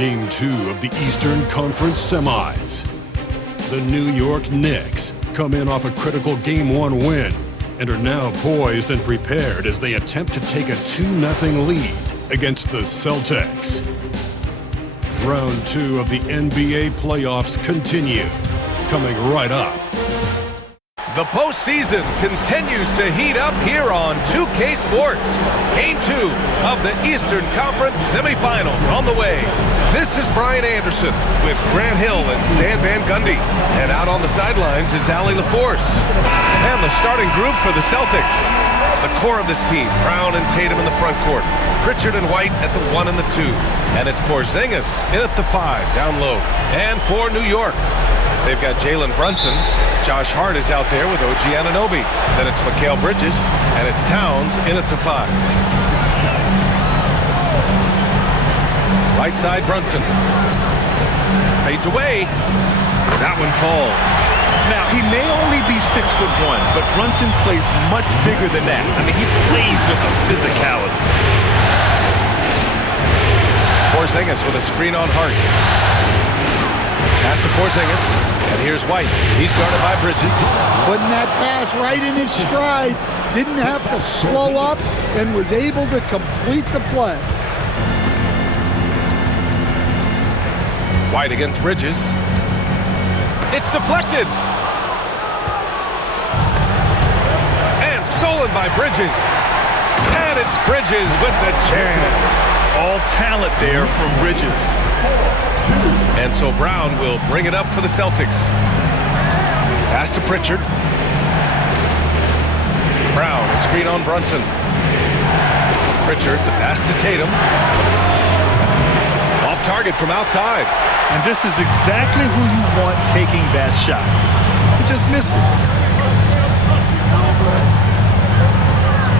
Game 2 of the Eastern Conference Semis. The New York Knicks come in off a critical Game 1 win and are now poised and prepared as they attempt to take a 2-0 lead against the Celtics. Round 2 of the NBA playoffs continue, coming right up. The postseason continues to heat up here on 2K Sports. Game 2 of the Eastern Conference Semifinals on the way. This is Brian Anderson with Grant Hill and Stan Van Gundy. And out on the sidelines is Allie LaForce. And the starting group for the Celtics. The core of this team, Brown and Tatum in the front court. Pritchard and White at the 1 and the 2. And it's Porzingis in at the 5, down low. And for New York, they've got Jalen Brunson. Josh Hart is out there with OG Anunoby. Then it's Mikal Bridges, and it's Towns in at the 5. Right side, Brunson. Fades away. That one falls. Now, he may only be 6'1", but Brunson plays much bigger than that. I mean, he plays with a physicality. Porzingis with a screen on Hart. Pass to Porzingis, and here's White. He's guarded by Bridges. Putting that pass right in his stride. Didn't have to slow up and was able to complete the play. White against Bridges. It's deflected. And stolen by Bridges. And it's Bridges with the jam. All talent there from Bridges. And so Brown will bring it up for the Celtics. Pass to Pritchard. Brown, a screen on Brunson. Pritchard, the pass to Tatum. Off target from outside. And this is exactly who you want taking that shot. He just missed it.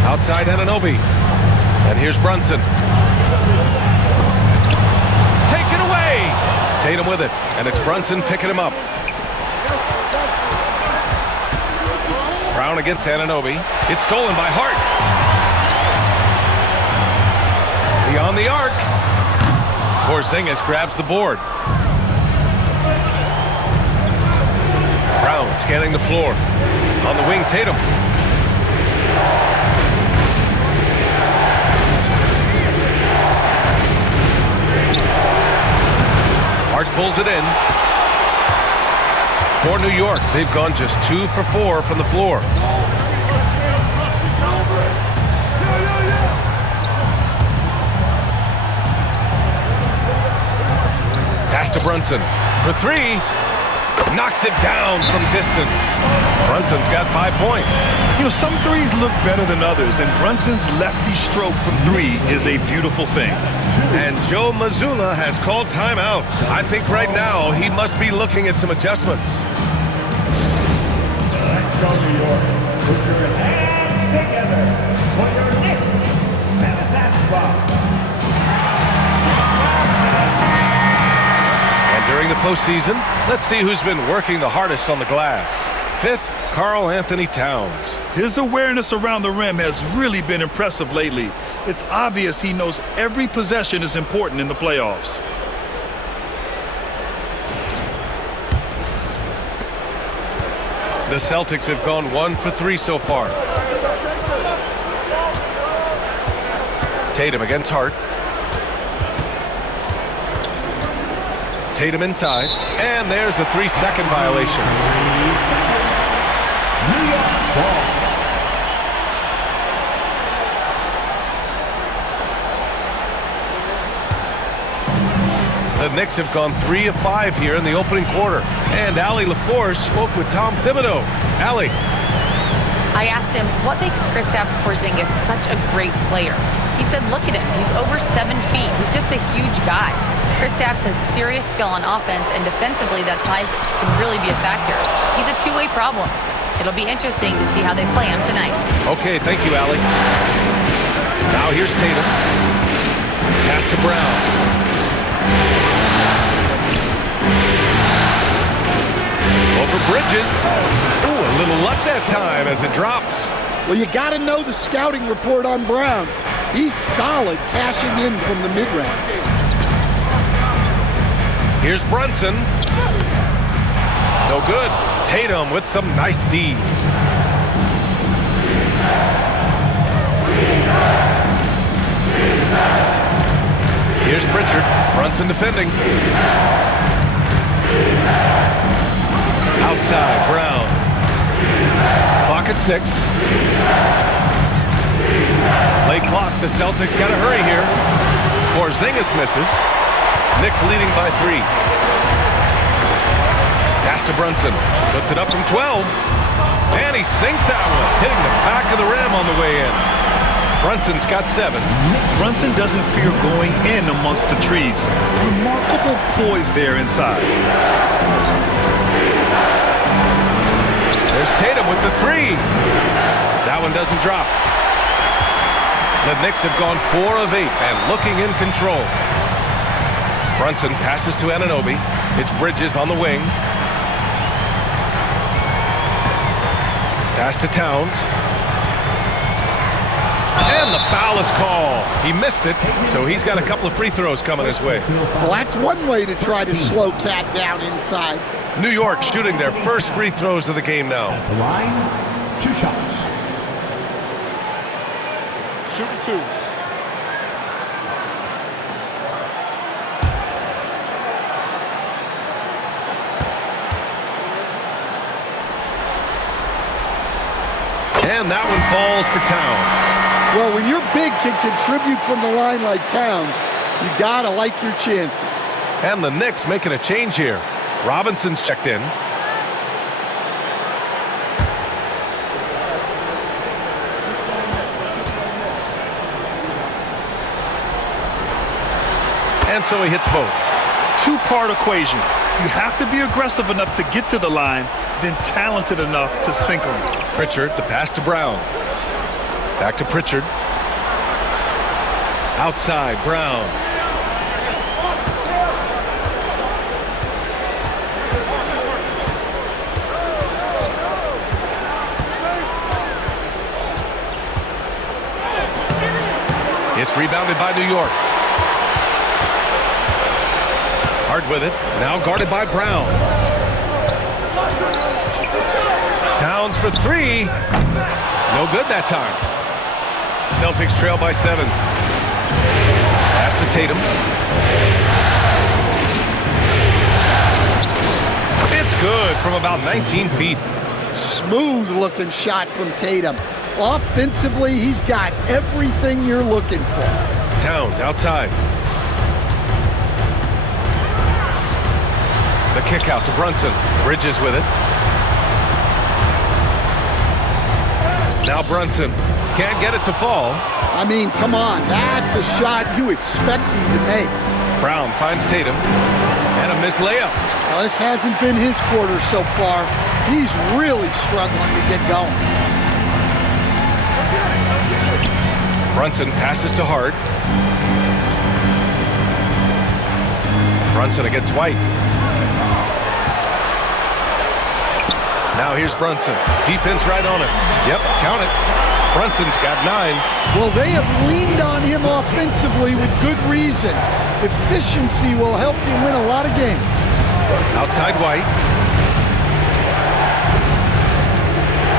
Outside Anunoby. And here's Brunson. Taken away. Tatum with it, and it's Brunson picking him up. Brown against Anunoby. It's stolen by Hart. Beyond the arc. Porzingis grabs the board. Brown scanning the floor. On the wing, Tatum. Hart pulls it in. For New York, they've gone just 2 for 4 from the floor. Pass to Brunson for 3. Knocks it down from distance. Brunson's got 5 points. You know, some threes look better than others, and Brunson's lefty stroke from 3 is a beautiful thing. And Joe Mazzulla has called timeout. I think right now he must be looking at some adjustments. Let's go, New York. Put your hands together for your next semifinals. And during the postseason, let's see who's been working the hardest on the glass. 5th, Karl Anthony Towns. His awareness around the rim has really been impressive lately. It's obvious he knows every possession is important in the playoffs. The Celtics have gone 1 for 3 so far. Tatum against Hart. Tatum inside, and there's a 3-second violation. New York ball. The Knicks have gone 3 of 5 here in the opening quarter. And Allie LaForce spoke with Tom Thibodeau. Allie. I asked him, what makes Kristaps Porzingis such a great player? He said, look at him. He's over 7 feet. He's just a huge guy. Kristaps has serious skill on offense, and defensively, that size can really be a factor. He's a two-way problem. It'll be interesting to see how they play him tonight. Okay, thank you, Allie. Now here's Tatum. Pass to Brown. Over Bridges. Ooh, a little luck that time as it drops. Well, you got to know the scouting report on Brown. He's solid cashing in from the mid-range. Here's Brunson. No good. Tatum with some nice D. Here's Pritchard. Brunson defending. Outside, Brown. Clock at 6. Late clock. The Celtics got to hurry here. Porzingis misses. Knicks leading by 3. Pass to Brunson. Puts it up from 12. And he sinks that one, hitting the back of the rim on the way in. Brunson's got 7. Brunson doesn't fear going in amongst the trees. Remarkable poise there inside. There's Tatum with the 3. That one doesn't drop. The Knicks have gone 4 of 8 and looking in control. Brunson passes to Anunoby. It's Bridges on the wing. Pass to Towns. And the foul is called. He missed it, so he's got a couple of free throws coming his way. Well, that's one way to try to slow Cat down inside. New York shooting their first free throws of the game now. The line, 2 shots. Shooting 2. And that one falls for Towns. Well, when your big can contribute from the line like Towns, you gotta like your chances. And the Knicks making a change here. Robinson's checked in. And so he hits both. Two-part equation. You have to be aggressive enough to get to the line, then talented enough to sink them. Pritchard, the pass to Brown. Back to Pritchard. Outside, Brown. It's rebounded by New York. Hard with it. Now guarded by Brown. Towns for 3. No good that time. Celtics trail by 7. Pass to Tatum. It's good from about 19 feet. Smooth looking shot from Tatum. Offensively, he's got everything you're looking for. Towns outside. The kick out to Brunson. Bridges with it. Now Brunson can't get it to fall. I mean, come on, that's a shot you expect him to make. Brown finds Tatum. And a missed layup. Well, this hasn't been his quarter so far. He's really struggling to get going. Brunson passes to Hart. Brunson against White. Now here's Brunson. Defense right on it. Yep, count it. Brunson's got 9. Well, they have leaned on him offensively with good reason. Efficiency will help you win a lot of games. Outside White.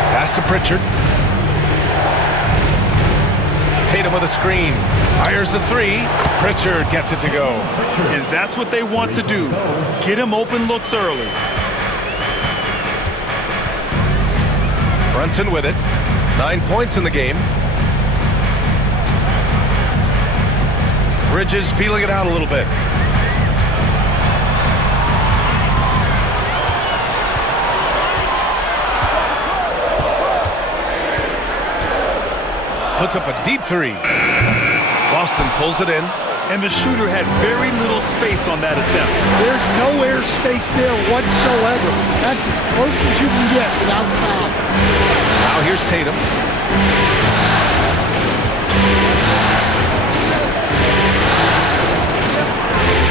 Pass to Pritchard. Tatum with a screen. Fires the 3. Pritchard gets it to go. And that's what they want to do. Get him open looks early. Brunson with it. 9 points in the game. Bridges feeling it out a little bit. Puts up a deep 3. Boston pulls it in. And the shooter had very little space on that attempt. There's no air space there whatsoever. That's as close as you can get without foul. Now here's Tatum.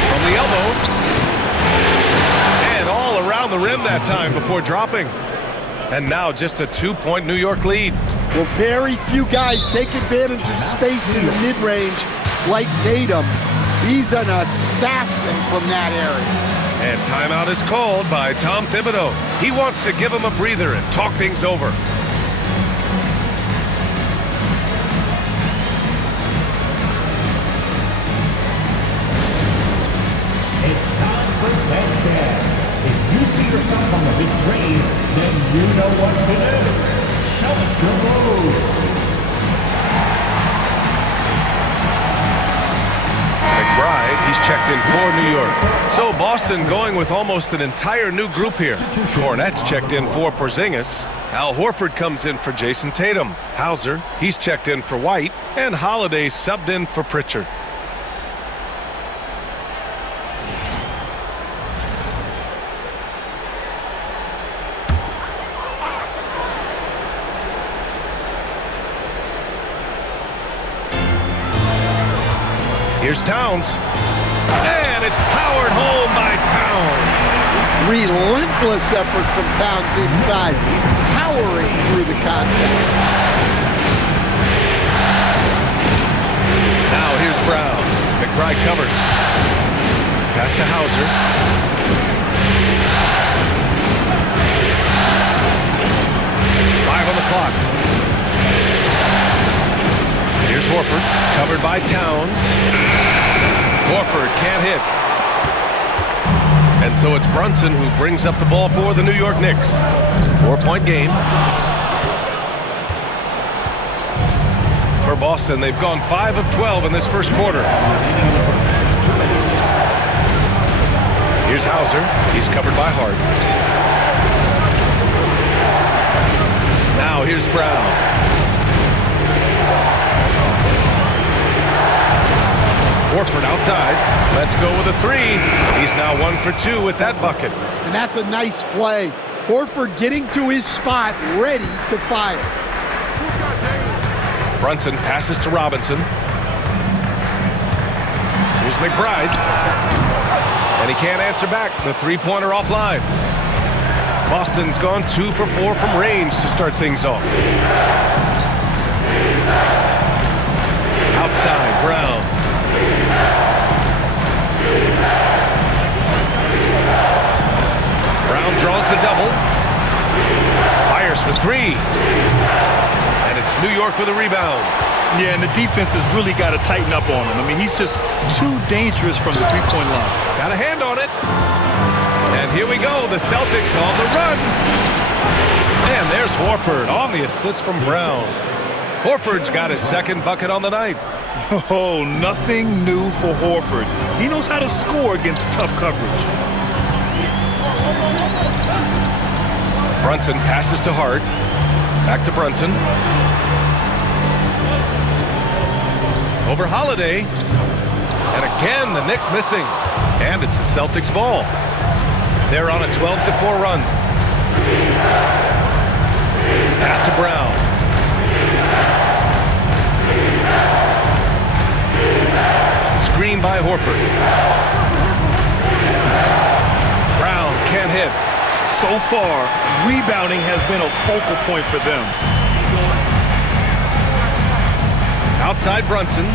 From the elbow. And all around the rim that time before dropping. And now just a 2-point New York lead. Well, very few guys take advantage of space in the mid-range like Tatum. He's an assassin from that area. And timeout is called by Tom Thibodeau. He wants to give him a breather and talk things over. It's time for Bedstand. If you see yourself on the big screen, then you know what to do. Show us your moves. McBride, he's checked in for New York. So Boston going with almost an entire new group here. Cornette's checked in for Porzingis. Al Horford comes in for Jason Tatum. Hauser, he's checked in for White. And Holiday subbed in for Pritchard. Here's Towns. And it's powered home by Towns. Relentless effort from Towns inside, powering through the contact. Now here's Brown. McBride covers. Pass to Hauser. Five on the clock. Here's Horford, covered by Towns. Horford can't hit. And so it's Brunson who brings up the ball for the New York Knicks. 4-point game. For Boston, they've gone 5 of 12 in this first quarter. Here's Hauser. He's covered by Hart. Now here's Brown. Horford outside. Let's go with a three. He's now 1 for 2 with that bucket. And that's a nice play. Horford getting to his spot, ready to fire. Brunson passes to Robinson. Here's McBride. And he can't answer back. The three-pointer offline. Boston's gone 2 for 4 from range to start things off. Outside, Brown. Brown draws the double. Fires for three. And it's New York with a rebound. Yeah, and the defense has really got to tighten up on him. I mean, he's just too dangerous from the three-point line. Got a hand on it. And here we go. The Celtics on the run. And there's Horford on the assist from Brown. Horford's got his second bucket on the night. Oh, nothing new for Horford. He knows how to score against tough coverage. Brunson passes to Hart. Back to Brunson. Over Holiday. And again, the Knicks missing. And it's the Celtics ball. They're on a 12-4 run. Pass to Brown. Screen by Horford. Brown can't hit. So far, rebounding has been a focal point for them. Outside Brunson.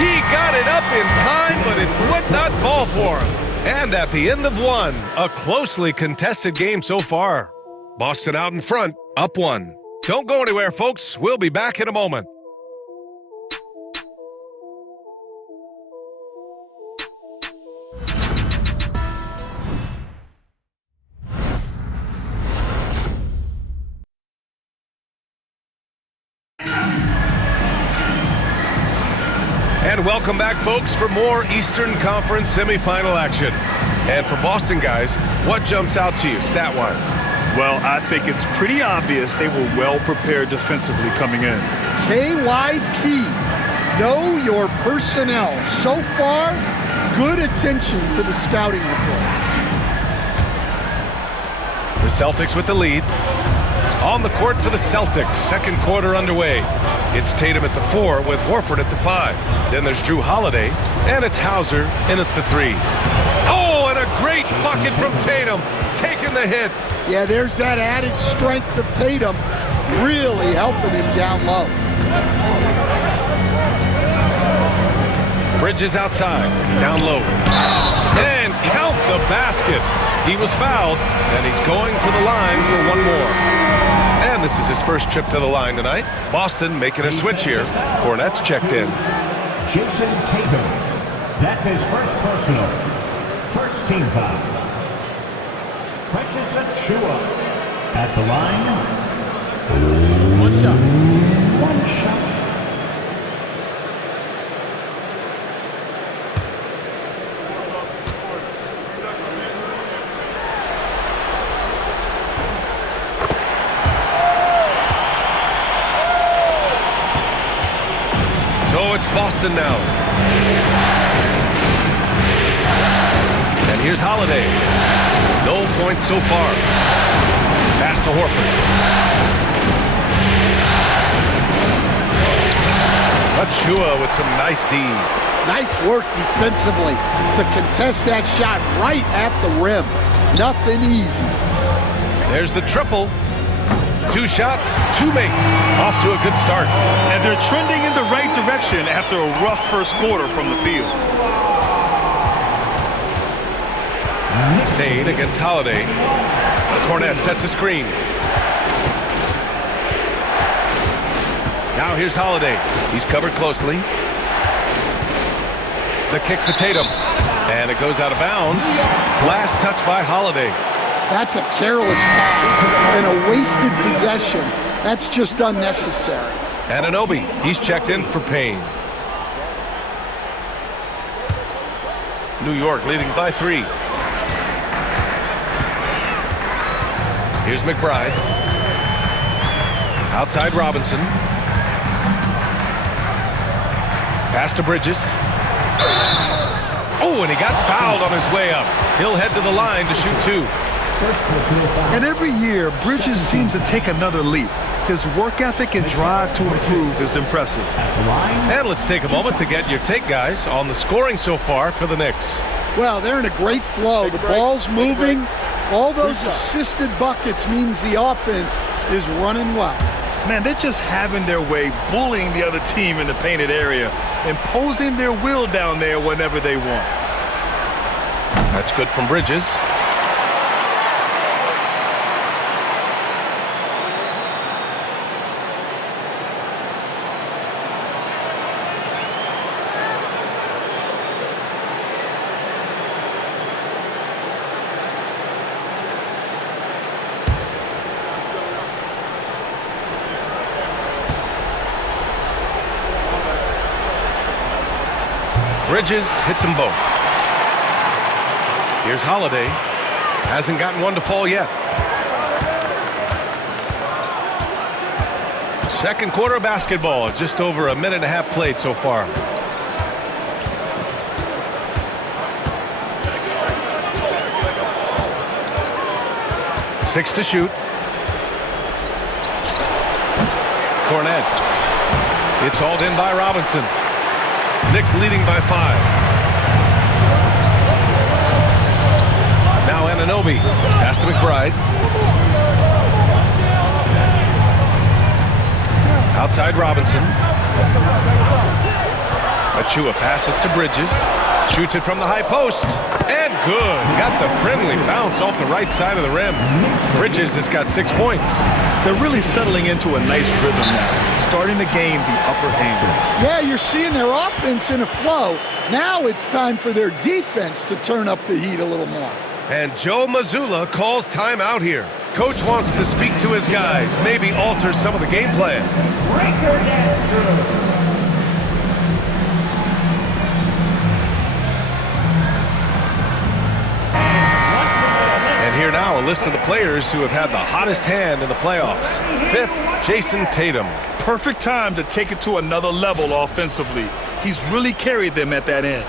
He got it up in time, but it would not fall for him. And at the end of one, a closely contested game so far. Boston out in front, up 1. Don't go anywhere, folks. We'll be back in a moment. And welcome back, folks, for more Eastern Conference semifinal action. And for Boston guys, what jumps out to you stat-wise? Well, I think it's pretty obvious they were well prepared defensively coming in. KYP, know your personnel. So far, good attention to the scouting report. The Celtics with the lead. On the court for the Celtics, second quarter underway. It's Tatum at the 4 with Horford at the 5. Then there's Drew Holiday, and it's Hauser in at the 3. Oh, and a great bucket from Tatum, taking the hit. Yeah, there's that added strength of Tatum, really helping him down low. Bridges outside, down low. And count the basket. He was fouled, and he's going to the line for one more. And this is his first trip to the line tonight. Boston making a switch here. Cornette's checked in. Jason Tatum. That's his first personal. First team foul. Precious Achiuwa at the line. One shot. One shot. So it's Boston now. And here's Holiday. No points so far. Pass to Horford. Achiuwa with some nice D. Nice work defensively to contest that shot right at the rim. Nothing easy. There's the triple. 2 shots, 2 makes. Off to a good start. And they're trending in the right direction after a rough first quarter from the field. Payne against Holiday. Cornette sets a screen. Now here's Holiday. He's covered closely. The kick to Tatum. And it goes out of bounds. Last touch by Holiday. That's a careless pass and a wasted possession. That's just unnecessary. Anunoby, he's checked in for Payne. New York leading by 3. Here's McBride. Outside Robinson. Pass to Bridges. Oh, and he got fouled on his way up. He'll head to the line to shoot 2. And every year, Bridges seems to take another leap. His work ethic and drive to improve is impressive. And let's take a moment to get your take, guys, on the scoring so far for the Knicks. Well, they're in a great flow. The ball's moving. All those assisted buckets means the offense is running well. Man, they're just having their way, bullying the other team in the painted area, imposing their will down there whenever they want. That's good from Bridges. Bridges hits them both. Here's Holiday. Hasn't gotten one to fall yet. Second quarter of basketball. Just over a minute and a half played so far. Six to shoot. Cornette. It's hauled in by Robinson. Knicks leading by 5. Now Anunoby. Pass to McBride. Outside Robinson. Achiuwa passes to Bridges. Shoots it from the high post. And good. Got the friendly bounce off the right side of the rim. Bridges has got 6 points. They're really settling into a nice rhythm now, starting to gain the upper hand. Yeah, you're seeing their offense in a flow. Now it's time for their defense to turn up the heat a little more. And Joe Mazzulla calls timeout here. Coach wants to speak to his guys, maybe alter some of the game plan. And here now, a list of the players who have had the hottest hand in the playoffs. 5th, Jason Tatum. Perfect time to take it to another level offensively. He's really carried them at that end.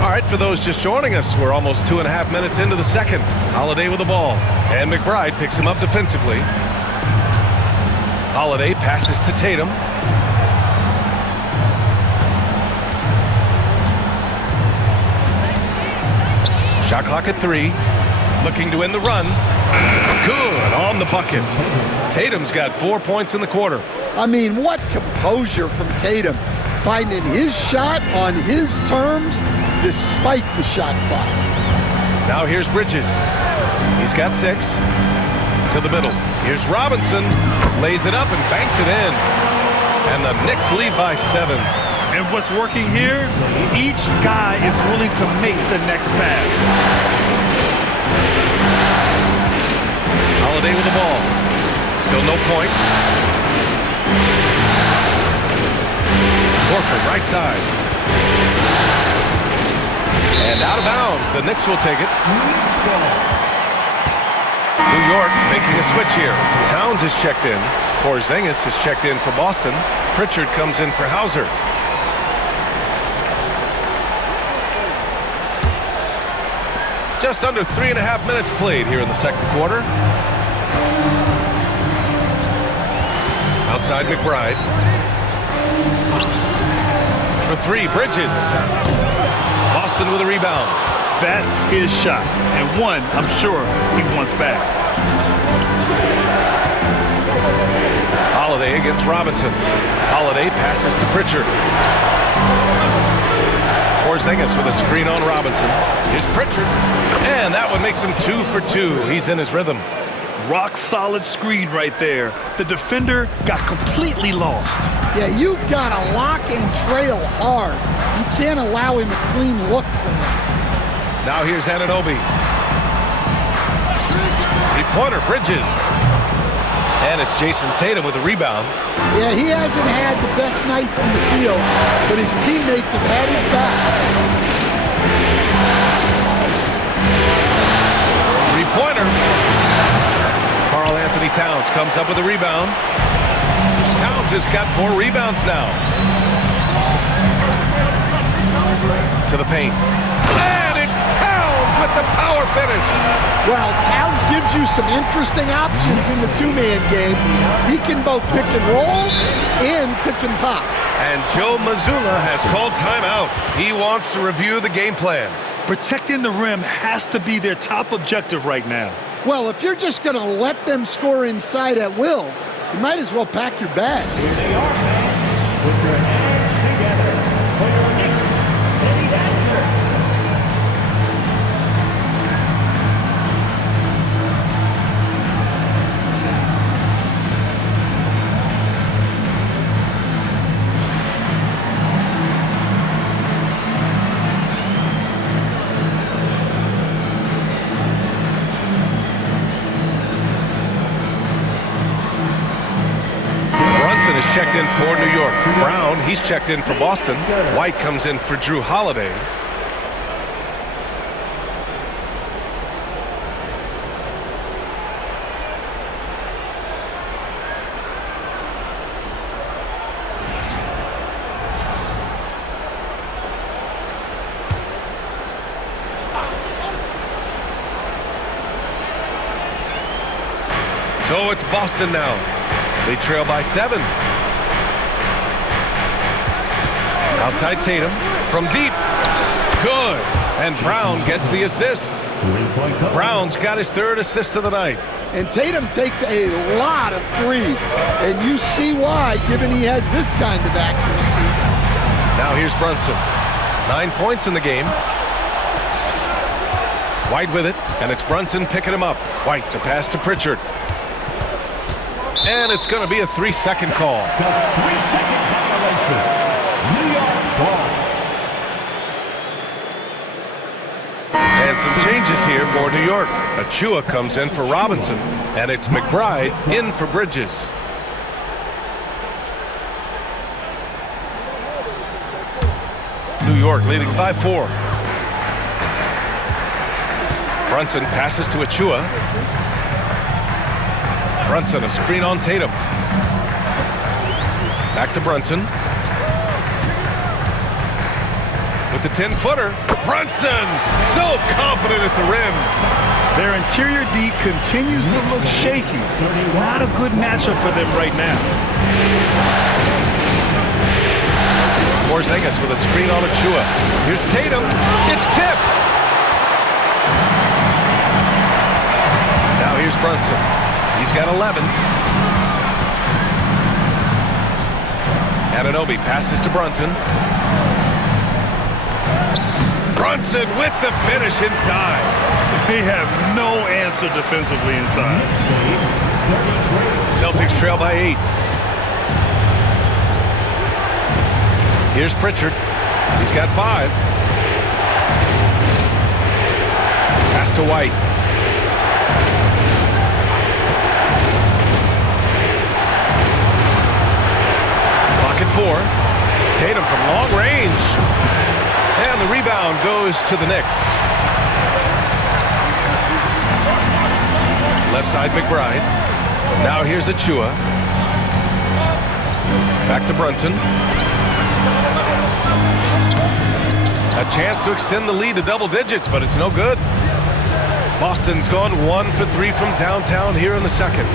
All right, for those just joining us, we're almost 2.5 minutes into the second. Holiday with the ball, and McBride picks him up defensively. Holiday passes to Tatum. Shot clock at 3. Looking to win the run. Good on the bucket. Tatum's got 4 points in the quarter. I mean, what composure from Tatum, finding his shot on his terms despite the shot clock. Now here's Bridges. He's got 6. To the middle. Here's Robinson. Lays it up and banks it in. And the Knicks lead by 7. And what's working here? Each guy is willing to make the next pass. Holiday with the ball. Still no points. Horford right side. And out of bounds. The Knicks will take it. New York making a switch here. Towns is checked in. Porzingis is checked in for Boston. Pritchard comes in for Hauser. Just under 3.5 minutes played here in the second quarter. Outside McBride. For 3, Bridges. Boston with a rebound. That's his shot, and one I'm sure he wants back. Holiday against Robinson. Holiday passes to Pritchard. Porzingis with a screen on Robinson. Here's Pritchard. And that one makes him 2 for 2. He's in his rhythm. Rock solid screen right there. The defender got completely lost. Yeah, you've got to lock and trail hard. You can't allow him a clean look from that. Now here's Anunoby. 3-pointer, Bridges. And it's Jason Tatum with a rebound. Yeah, he hasn't had the best night from the field, but his teammates have had his back. 3-pointer. Karl Anthony Towns comes up with a rebound. Towns has got 4 rebounds now. To the paint. And it's Towns with the power finish. Well, Towns gives you some interesting options in the two-man game. He can both pick and roll and pick and pop. And Joe Mazzulla has called timeout. He wants to review the game plan. Protecting the rim has to be their top objective right now. Well, if you're just going to let them score inside at will, you might as well pack your bags. Here they are, fans. Put your hands together for your Knicks City Dancer. Is checked in for New York. Brown, he's checked in for Boston. White comes in for Drew Holiday. So it's Boston now. They trail by 7. Outside Tatum from deep. Good. And Brown gets the assist. Brown's got his 3rd assist of the night. And Tatum takes a lot of threes. And you see why, given he has this kind of accuracy. Now here's Brunson. 9 points in the game. White with it. And it's Brunson picking him up. White, the pass to Pritchard. And it's going to be a 3-second call. 3-second violation. New York ball. And some changes here for New York. Achua comes in for Robinson. And it's McBride in for Bridges. New York leading by 4. Brunson passes to Achua. Brunson, a screen on Tatum. Back to Brunson. With the 10-footer. Brunson, so confident at the rim. Their interior D continues to look shaky. Not a good matchup for them right now. Porzingis with a screen on Achua. Here's Tatum. It's tipped. here's Brunson. He's got 11. Anunoby passes to Brunson. Brunson with the finish inside. They have no answer defensively inside. Celtics trail by 8. Here's Pritchard. He's got 5. Pass to White. Pocket 4. Tatum from long range. And the rebound goes to the Knicks. Left side McBride. Now here's Achua. Back to Brunson. A chance to extend the lead to double digits, but it's no good. Boston's gone 1 for 3 from downtown here in the second.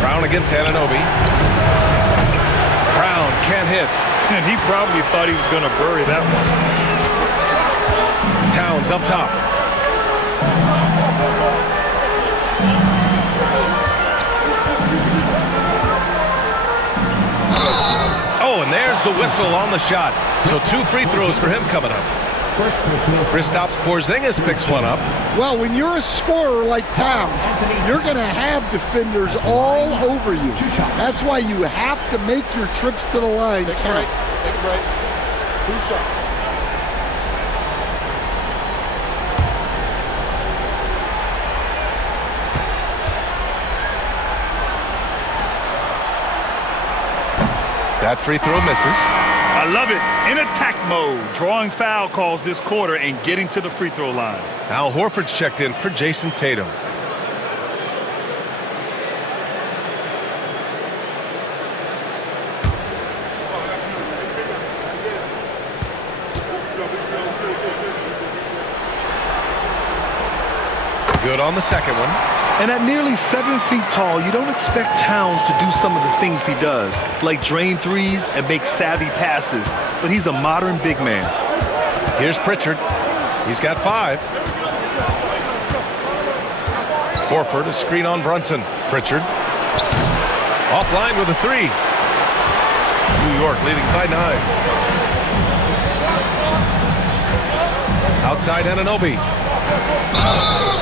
Brown against Anunoby. Brown can't hit. And he probably thought he was going to bury that one. Towns up top. Oh, and there's the whistle on the shot. So 2 free throws for him coming up. Kristaps Porzingis picks one up. Well, when you're a scorer like Towns, you're going to have defenders all over you. That's why you have to make your trips to the line count. Take a break. 2 shots. That free throw misses. I love it. In attack mode, drawing foul calls this quarter and getting to the free throw line. Al Horford's checked in for Jason Tatum. Good on the second one. And at nearly 7 feet tall, you don't expect Towns to do some of the things he does, like drain threes and make savvy passes, but he's a modern big man. Here's Pritchard. He's got 5. Horford, a screen on Brunson. Pritchard. Offline with a 3. New York leading by 9. Outside Anunoby.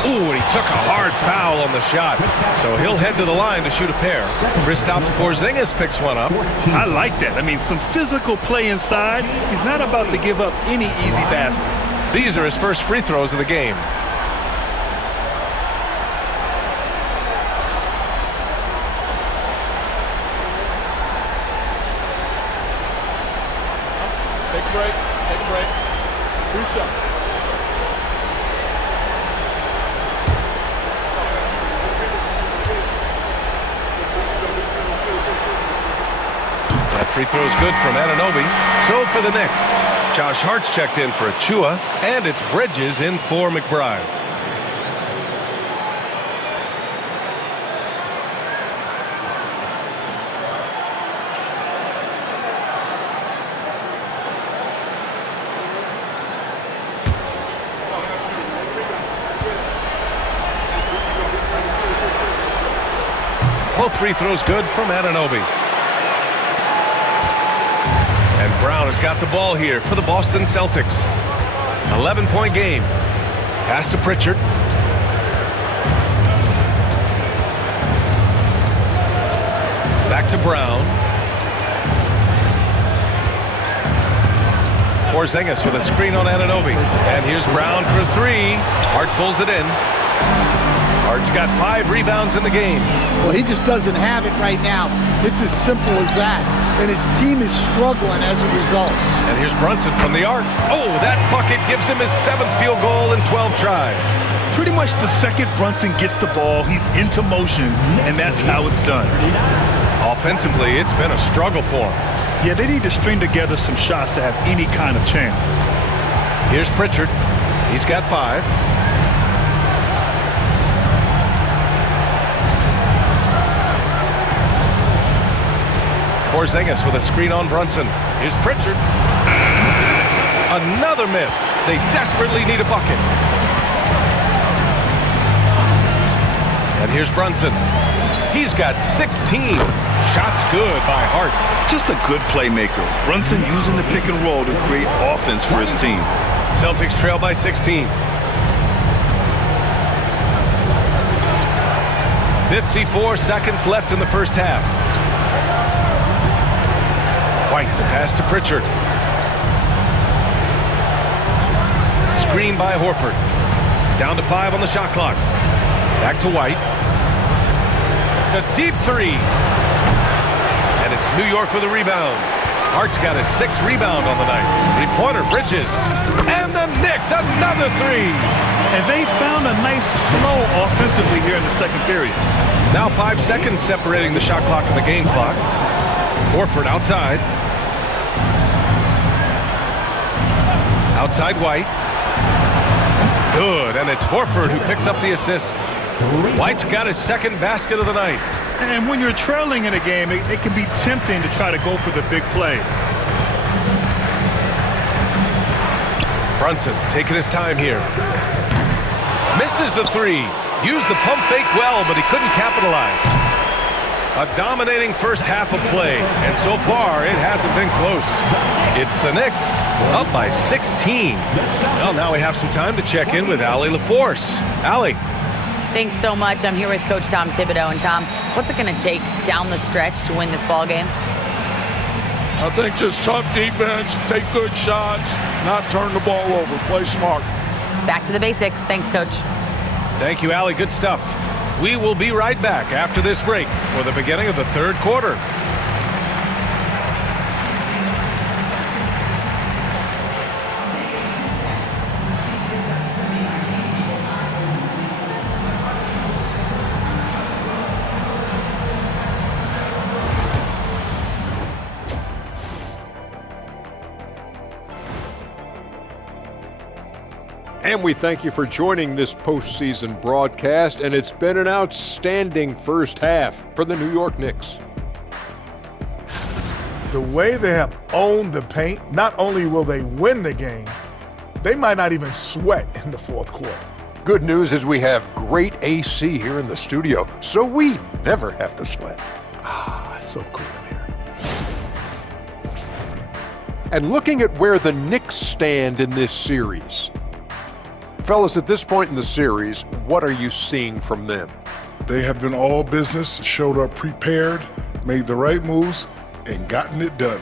Ooh, and he took a hard foul on the shot. So he'll head to the line to shoot a pair. Kristaps Porzingis picks one up. I like that. I mean, some physical play inside. He's not about to give up any easy baskets. These are his first free throws of the game. Take a break. Take a break. 2 shots. Free throw's good from Anunoby. So for the Knicks, Josh Hart's checked in for Achua, and it's Bridges in for McBride. Both free throws good from Anunoby. And Brown has got the ball here for the Boston Celtics. 11-point game. Pass to Pritchard. Back to Brown. Porzingis with a screen on Anunoby. And here's Brown for 3. Hart pulls it in. Hart's got 5 rebounds in the game. Well, he just doesn't have it right now. It's as simple as that. And his team is struggling as a result. And here's Brunson from the arc. Oh, that bucket gives him his 7th field goal in 12 tries. Pretty much the second Brunson gets the ball, he's into motion, and that's how it's done. Offensively, it's been a struggle for him. Yeah, they need to string together some shots to have any kind of chance. Here's Pritchard. He's got 5. Porzingis with a screen on Brunson. Here's Pritchard. Another miss. They desperately need a bucket. And here's Brunson. He's got 16. Shots good by Hart. Just a good playmaker. Brunson using the pick and roll to create offense for his team. Celtics trail by 16. 54 seconds left in the first half. White, the pass to Pritchard. Screen by Horford. Down to 5 on the shot clock. Back to White. A deep three. And it's New York with a rebound. Hart's got his 6th rebound on the night. Three-pointer, Bridges. And the Knicks, another three. And they found a nice flow offensively here in the second period. Now 5 seconds separating the shot clock and the game clock. Horford outside. Outside White. Good, and it's Horford who picks up the assist. White's got his 2nd basket of the night. And when you're trailing in a game, it can be tempting to try to go for the big play. Brunson taking his time here. Misses the three. Used the pump fake well, but he couldn't capitalize. A dominating first half of play, and so far it hasn't been close. It's the Knicks, up by 16. Well, now we have some time to check in with Allie LaForce. Allie. Thanks so much. I'm here with Coach Tom Thibodeau. And Tom, what's it going to take down the stretch to win this ball game? I think just tough defense, take good shots, not turn the ball over, play smart. Back to the basics. Thanks, Coach. Thank you, Allie. Good stuff. We will be right back after this break for the beginning of the third quarter. And we thank you for joining this postseason broadcast, and it's been an outstanding first half for the New York Knicks. The way they have owned the paint, not only will they win the game, they might not even sweat in the fourth quarter. Good news is we have great AC here in the studio, so we never have to sweat. It's so cool in here. And looking at where the Knicks stand in this series, fellas, at this point in the series, what are you seeing from them? They have been all business, showed up prepared, made the right moves, and gotten it done.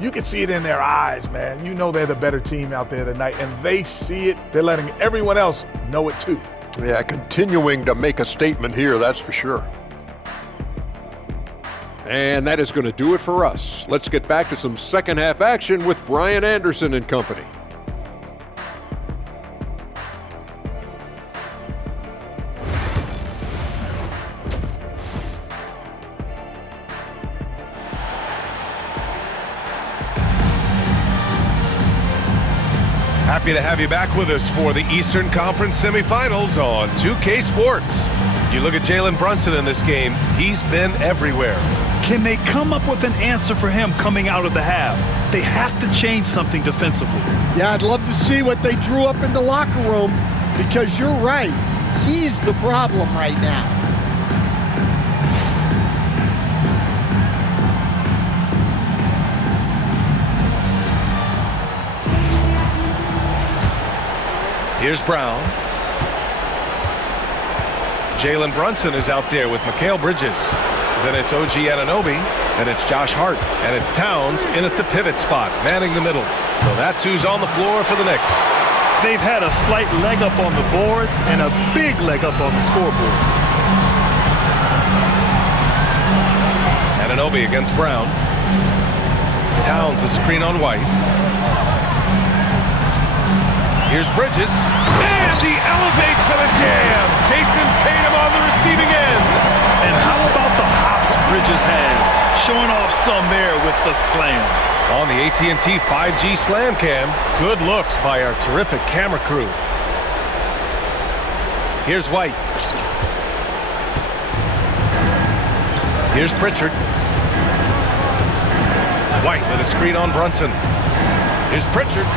You can see it in their eyes, man. You know they're the better team out there tonight, and they see it. They're letting everyone else know it too. Yeah, continuing to make a statement here, that's for sure. And that is going to do it for us. Let's get back to some second half action with Brian Anderson and company. Happy to have you back with us for the Eastern Conference Semifinals on 2K Sports. You look at Jalen Brunson in this game, he's been everywhere. Can they come up with an answer for him coming out of the half? They have to change something defensively. Yeah, I'd love to see what they drew up in the locker room, because you're right. He's the problem right now. Here's Brown. Jalen Brunson is out there with Mikal Bridges. Then it's OG Anunoby, and it's Josh Hart, and it's Towns in at the pivot spot, manning the middle. So that's who's on the floor for the Knicks. They've had a slight leg up on the boards and a big leg up on the scoreboard. Anunoby against Brown. Towns a screen on White. Here's Bridges, and he elevates for the jam. Jason Tatum on the receiving end. And how about the hops Bridges has? Showing off some there with the slam. On the AT&T 5G Slam Cam, good looks by our terrific camera crew. Here's White. Here's Pritchard. White with a screen on Brunson. Here's Pritchard.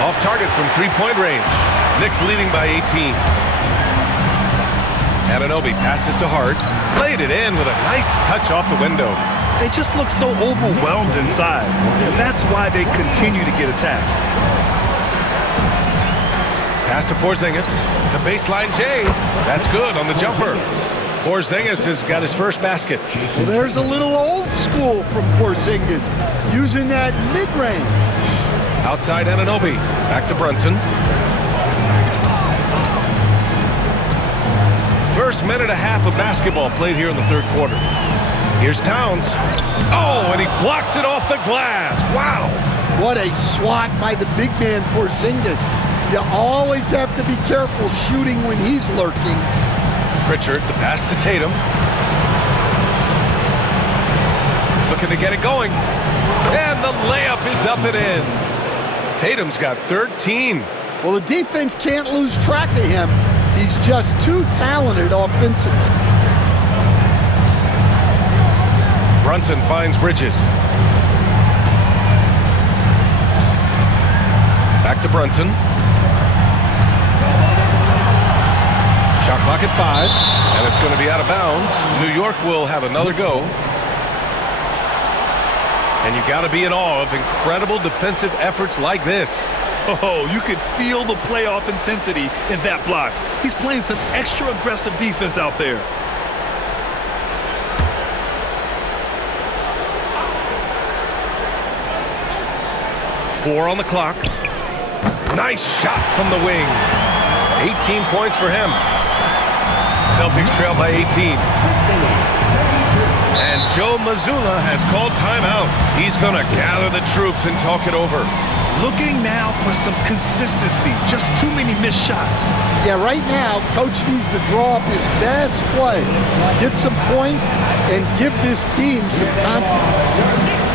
Off target from three-point range. Knicks leading by 18. Anunoby passes to Hart. Played it in with a nice touch off the window. They just look so overwhelmed inside, and that's why they continue to get attacked. Pass to Porzingis. The baseline J. That's good on the jumper. Porzingis has got his first basket. Well, there's a little old school from Porzingis, using that mid-range. Outside Anunoby. Back to Brunson. First minute and a half of basketball played here in the third quarter. Here's Towns. Oh, and he blocks it off the glass. Wow. What a swat by the big man Porzingis. You always have to be careful shooting when he's lurking. Pritchard, the pass to Tatum. Looking to get it going. And the layup is up and in. Tatum's got 13. Well, the defense can't lose track of him. He's just too talented offensively. Brunson finds Bridges. Back to Brunson. Shot clock at 5, and it's going to be out of bounds. New York will have another go. And you got to be in awe of incredible defensive efforts like this. Oh, you could feel the playoff intensity in that block. He's playing some extra aggressive defense out there. Four on the clock. Nice shot from the wing. 18 points for him. Celtics trail by 18. And Joe Mazzulla has called timeout. He's going to gather the troops and talk it over. Looking now for some consistency. Just too many missed shots. Yeah, right now, Coach needs to draw up his best play, get some points, and give this team some confidence.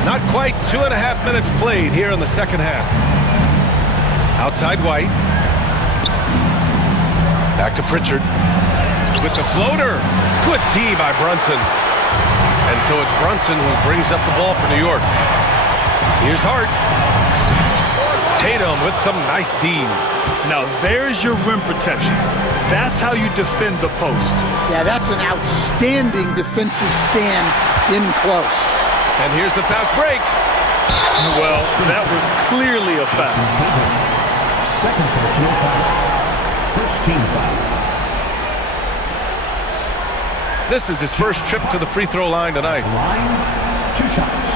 Not quite 2.5 minutes played here in the second half. Outside White. Back to Pritchard. With the floater. Good D by Brunson. And so it's Brunson who brings up the ball for New York. Here's Hart. Tatum with some nice D. Now there's your rim protection. That's how you defend the post. Yeah, that's an outstanding defensive stand in close. And here's the fast break. Well, that was clearly a foul. Second personal foul. First team foul. This is his first trip to the free throw line tonight. Line, 2 shots.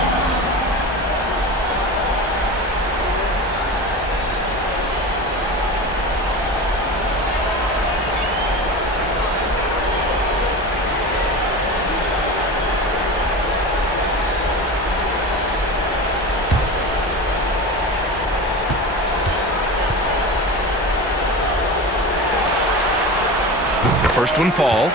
First one falls.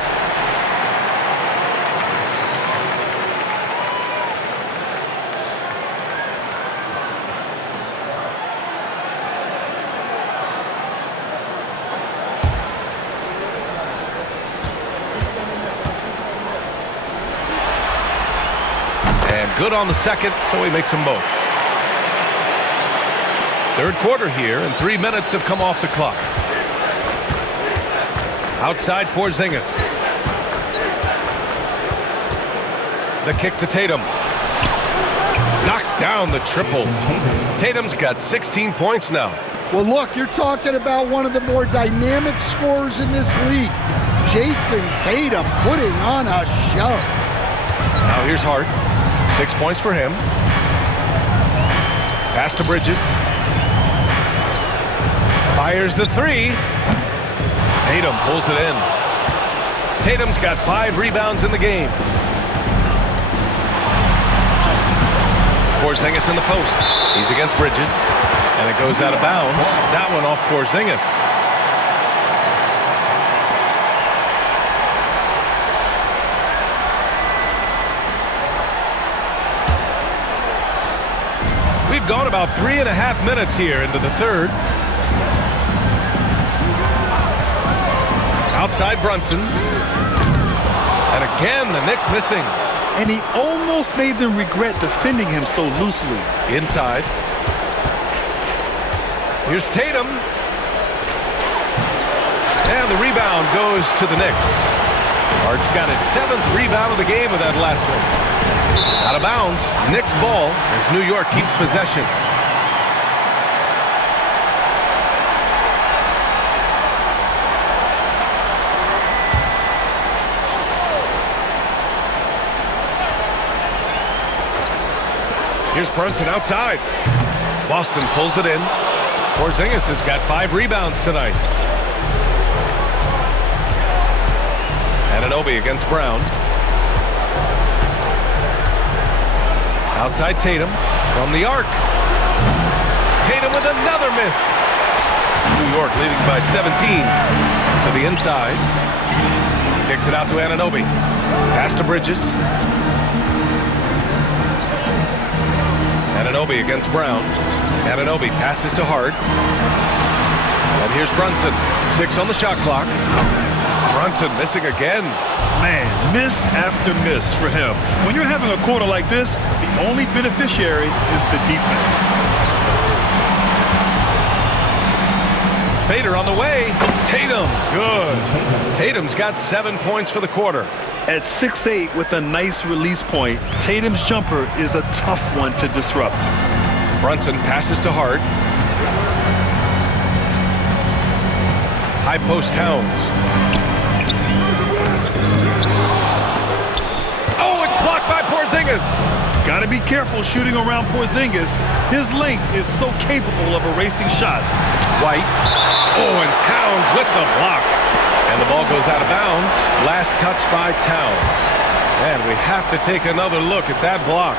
And good on the second, so he makes them both. Third quarter here, and 3 minutes have come off the clock. Outside Porzingis. The kick to Tatum. Knocks down the triple. Tatum's got 16 points now. Well, look, you're talking about one of the more dynamic scorers in this league. Jason Tatum putting on a show. Now here's Hart. 6 points for him. Pass to Bridges. Fires the three. Tatum pulls it in. Tatum's got 5 rebounds in the game. Porzingis in the post. He's against Bridges. And it goes out of bounds. That one off Porzingis. We've gone about 3.5 minutes here into the third. Outside Brunson. And again, the Knicks missing. And he almost made them regret defending him so loosely. Inside. Here's Tatum. And the rebound goes to the Knicks. Hart's got his 7th rebound of the game with that last one. Out of bounds. Knicks ball as New York keeps possession. Here's Brunson outside. Boston pulls it in. Porzingis has got 5 rebounds tonight. Anunoby against Brown. Outside Tatum from the arc. Tatum with another miss. New York leading by 17 to the inside. Kicks it out to Anunoby. Pass to Bridges. Anunoby against Brown. Anunoby passes to Hart. And here's Brunson. 6 on the shot clock. Brunson missing again. Man, miss after miss for him. When you're having a quarter like this, the only beneficiary is the defense. Fader on the way. Tatum. Good. Tatum's got 7 points for the quarter. At 6'8" with a nice release point, Tatum's jumper is a tough one to disrupt. Brunson passes to Hart. High post Towns. Oh, it's blocked by Porzingis. Got to be careful shooting around Porzingis. His length is so capable of erasing shots. White. Oh, and Towns with the block. And the ball goes out of bounds. Last touch by Towns. And we have to take another look at that block.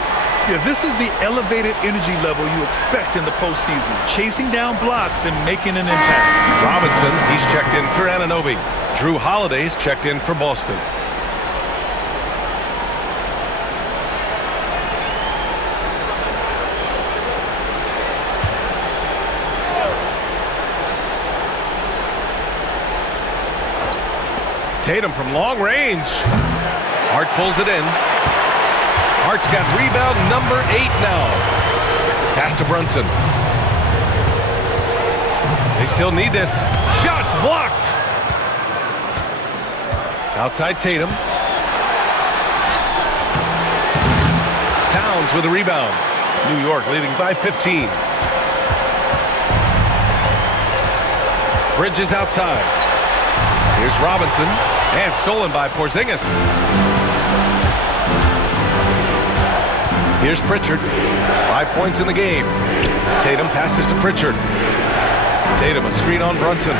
Yeah, this is the elevated energy level you expect in the postseason. Chasing down blocks and making an impact. Robinson, he's checked in for Anunoby. Drew Holiday's checked in for Boston. Tatum from long range. Hart pulls it in. Hart's got rebound number 8 now. Pass to Brunson. They still need this. Shots blocked. Outside Tatum. Towns with a rebound. New York leading by 15. Bridges outside. Here's Robinson. And stolen by Porzingis. Here's Pritchard. 5 points in the game. Tatum passes to Pritchard. Tatum a screen on Brunson.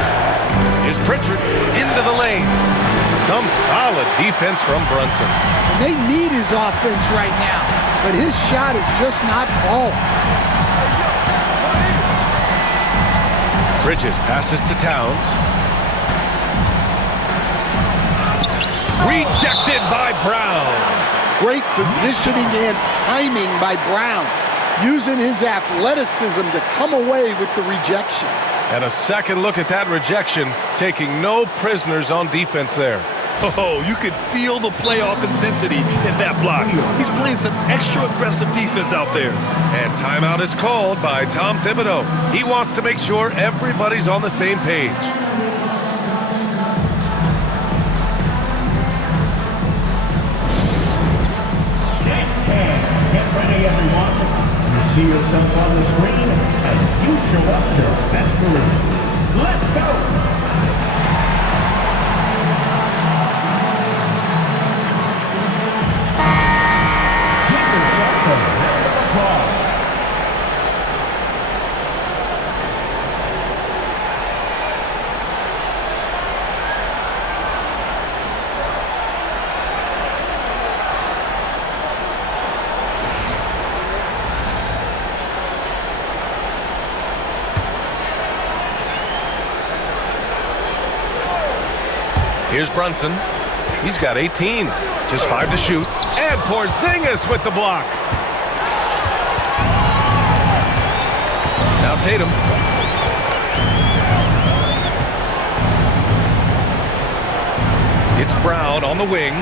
Here's Pritchard into the lane. Some solid defense from Brunson. And they need his offense right now, but his shot is just not falling. Bridges passes to Towns. Rejected by Brown. Great positioning and timing by Brown, using his athleticism to come away with the rejection. And a second look at that rejection, taking no prisoners on defense there. Oh, you could feel the playoff intensity in that block. He's playing some extra aggressive defense out there. And timeout is called by Tom Thibodeau. He wants to make sure everybody's on the same page. Get ready, everyone. You see yourself on the screen, and you show us your best belief. Let's go! Give yourself a round of applause. Here's Brunson. He's got 18. Just 5 to shoot. And Porzingis with the block. Now Tatum. It's Brown on the wing.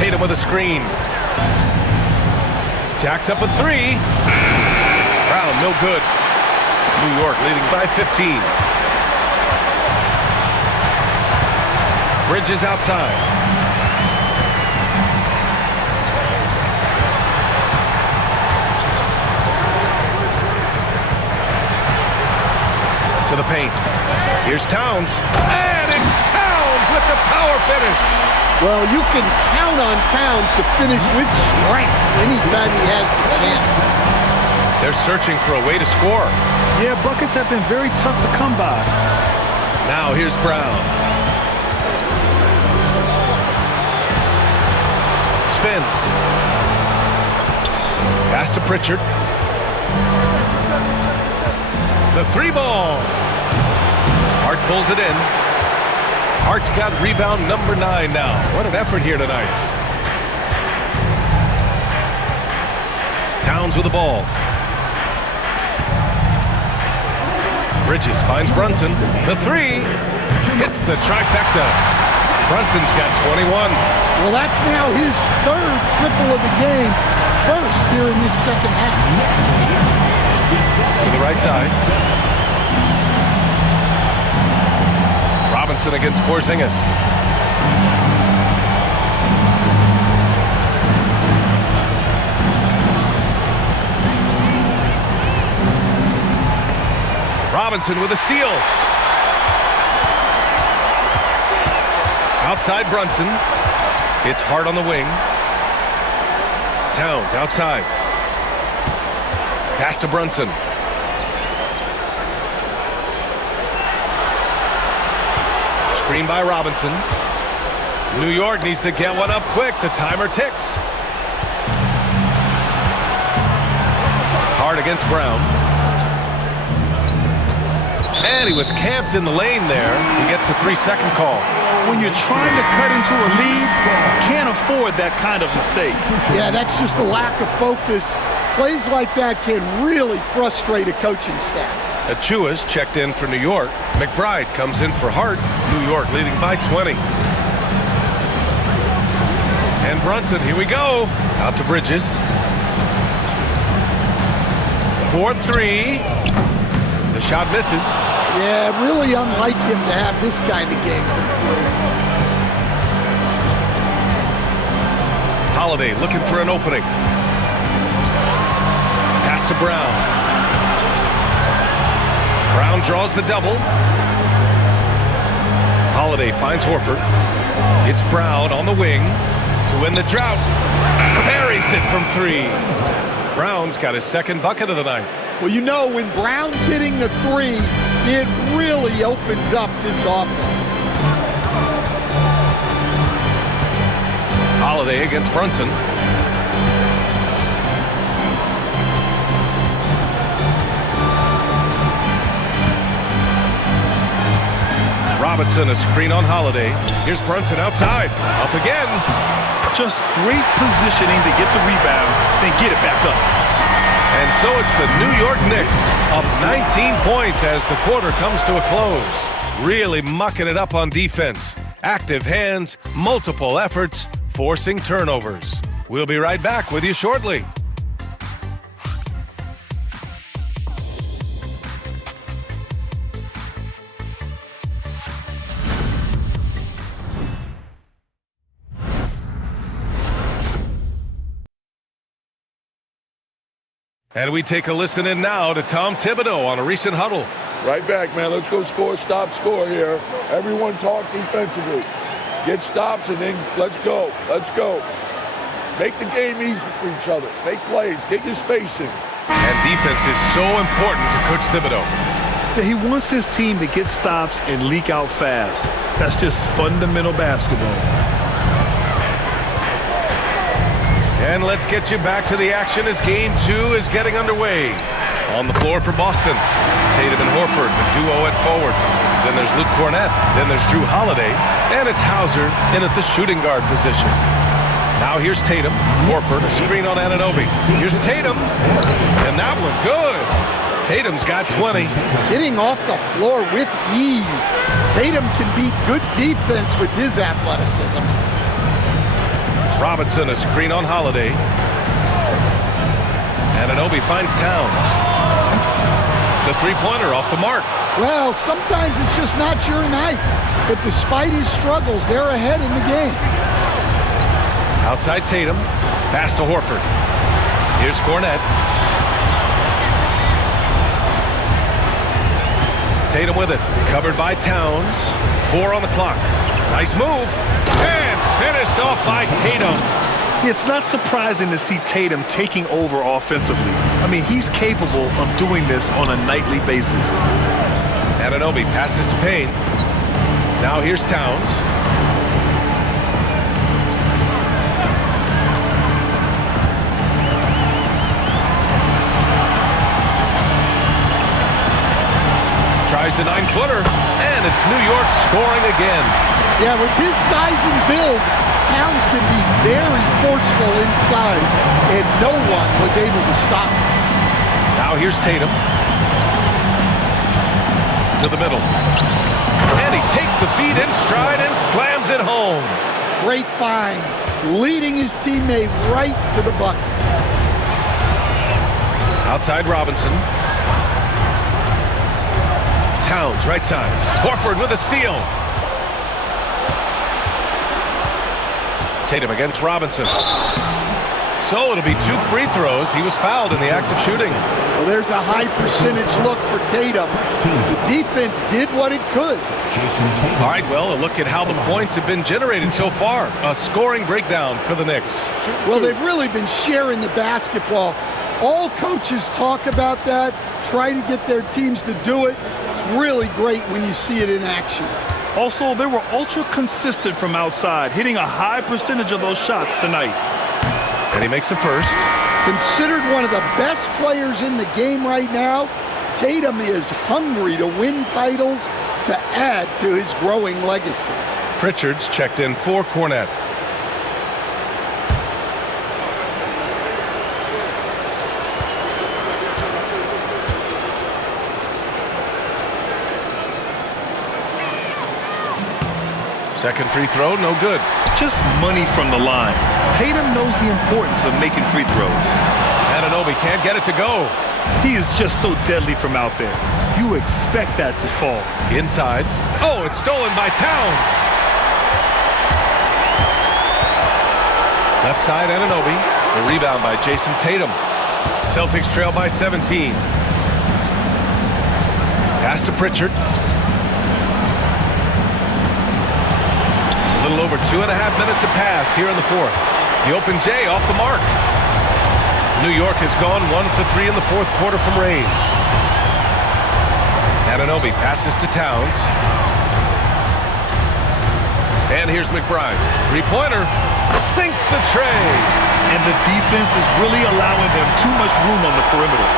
Tatum with a screen. Jacks up a 3. Brown, no good. New York leading by 15. Bridges outside. To the paint. Here's Towns. And it's Towns with the power finish. Well, you can count on Towns to finish with strength anytime he has the chance. They're searching for a way to score. Yeah, buckets have been very tough to come by. Now here's Brown. Spins. Pass to Pritchard. The 3 ball. Hart pulls it in. Hart's got rebound number 9 now. What an effort here tonight. Towns with the ball. Bridges finds Brunson. The 3 hits the trifecta. Brunson's got 21. Well, that's now his 3rd triple of the game. First here in this second half. To the right side. Robinson against Porzingis. Robinson with a steal. Outside Brunson. It's Hart on the wing. Towns outside. Pass to Brunson. Screen by Robinson. New York needs to get one up quick. The timer ticks. Hart against Brown. And he was camped in the lane there. He gets a 3-second call. When you're trying to cut into a lead, you can't afford that kind of mistake. Yeah, that's just a lack of focus. Plays like that can really frustrate a coaching staff. Achua's checked in for New York. McBride comes in for Hart. New York leading by 20. And Brunson, here we go. Out to Bridges. 4-3. The shot misses. Yeah, really unlike him to have this kind of game from 3. Holiday looking for an opening. Pass to Brown. Brown draws the double. Holiday finds Horford. It's Brown on the wing to win the drought. Buries it from 3. Brown's got his 2nd bucket of the night. Well, you know, when Brown's hitting the 3, it really opens up this offense. Holiday against Brunson. Robinson, a screen on Holiday. Here's Brunson outside. Up again. Just great positioning to get the rebound, then get it back up. And so it's the New York Knicks up 19 points as the quarter comes to a close. Really mucking it up on defense. Active hands, multiple efforts, forcing turnovers. We'll be right back with you shortly. And we take a listen in now to Tom Thibodeau on a recent huddle. Right back, man. Let's go score, stop, score here. Everyone talk defensively. Get stops and then let's go. Let's go. Make the game easy for each other. Make plays. Get your spacing. And defense is so important to Coach Thibodeau. Yeah, he wants his team to get stops and leak out fast. That's just fundamental basketball. And let's get you back to the action as game 2 is getting underway. On the floor for Boston, Tatum and Horford, the duo at forward. Then there's Luke Cornett. Then there's Drew Holiday. And it's Hauser in at the shooting guard position. Now here's Tatum. Horford, a screen on Anunoby. Here's Tatum. And that one, good. Tatum's got 20. Getting off the floor with ease. Tatum can beat good defense with his athleticism. Robinson, a screen on Holiday. Anunoby finds Towns. The three-pointer off the mark. Well, sometimes it's just not your night. But despite his struggles, they're ahead in the game. Outside Tatum. Pass to Horford. Here's Cornett. Tatum with it. Covered by Towns. 4 on the clock. Nice move. And finished off by Tatum. It's not surprising to see Tatum taking over offensively. I mean, he's capable of doing this on a nightly basis. Anunoby passes to Payne. Now here's Towns. Tries the 9-footer, and it's New York scoring again. Yeah, with his size and build, Towns can be very forceful inside, and no one was able to stop him. Now here's Tatum. To the middle. And he takes the feed in stride and slams it home. Great find, leading his teammate right to the bucket. Outside Robinson. Towns, right side. Horford with a steal. Tatum against Robinson. So it'll be 2 free throws. He was fouled in the act of shooting. Well, there's a high percentage look for Tatum. The defense did what it could. All right, well, a look at how the points have been generated so far. A scoring breakdown for the Knicks. Well, they've really been sharing the basketball. All coaches talk about that, try to get their teams to do it. It's really great when you see it in action. Also, they were ultra consistent from outside, hitting a high percentage of those shots tonight. And he makes the first. Considered one of the best players in the game right now, Tatum is hungry to win titles to add to his growing legacy. Pritchard's checked in for Cornett. Second free throw, no good. Just money from the line. Tatum knows the importance of making free throws. Anunoby can't get it to go. He is just so deadly from out there. You expect that to fall. Inside. Oh, it's stolen by Towns. Left side, Anunoby. The rebound by Jason Tatum. Celtics trail by 17. Pass to Pritchard. A little over 2.5 minutes have passed here in the fourth. The open J off the mark. New York has gone 1 for 3 in the fourth quarter from range. Anunoby passes to Towns. And here's McBride. Three-pointer. Sinks the tray. And the defense is really allowing them too much room on the perimeter.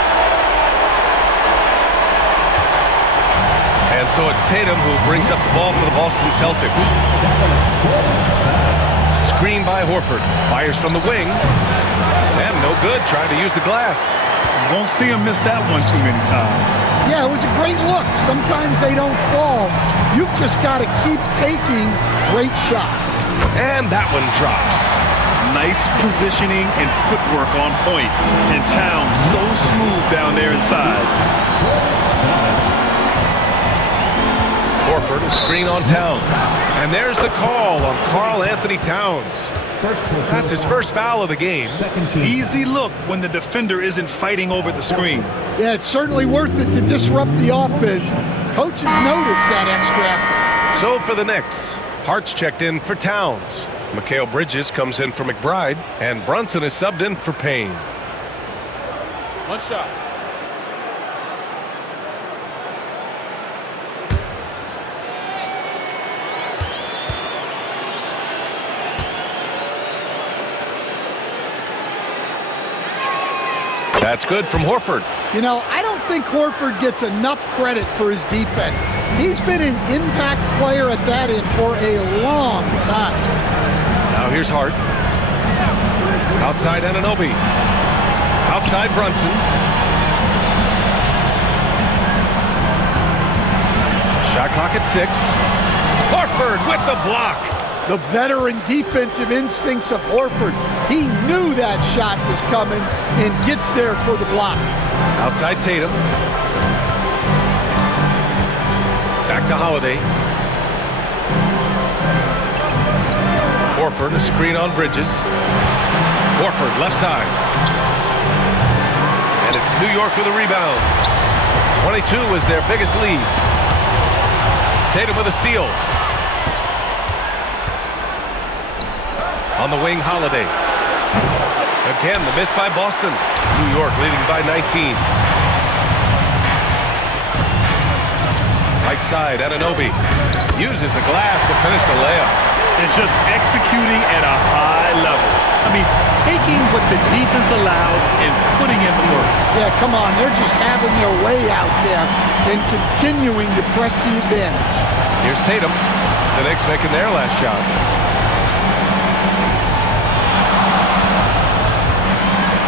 And so it's Tatum who brings up the ball for the Boston Celtics. Screen by Horford. Fires from the wing. And no good, trying to use the glass. Won't see him miss that one too many times. Yeah, it was a great look. Sometimes they don't fall. You've just got to keep taking great shots. And that one drops. Nice positioning and footwork on point. And Towns so smooth down there inside. Horford, a screen on Towns. And there's the call on Karl Anthony Towns. That's his first foul of the game. Easy look when the defender isn't fighting over the screen. Yeah, it's certainly worth it to disrupt the offense. Coaches notice that extra effort. So for the Knicks, Hart's checked in for Towns. Mikal Bridges comes in for McBride. And Brunson is subbed in for Payne. One shot. That's good from Horford. You know, I don't think Horford gets enough credit for his defense. He's been an impact player at that end for a long time. Now here's Hart. Outside Anunoby. Outside Brunson. Shot clock at 6. Horford with the block. The veteran defensive instincts of Horford. He knew that shot was coming and gets there for the block. Outside Tatum. Back to Holiday. Horford, a screen on Bridges. Horford, left side. And it's New York with a rebound. 22 is their biggest lead. Tatum with a steal. On the wing, Holiday. Again, the miss by Boston. New York leading by 19. Right side, Anunoby uses the glass to finish the layup. And just executing at a high level. I mean, taking what the defense allows and putting in the work. Yeah, come on. They're just having their way out there and continuing to press the advantage. Here's Tatum. The Knicks making their last shot.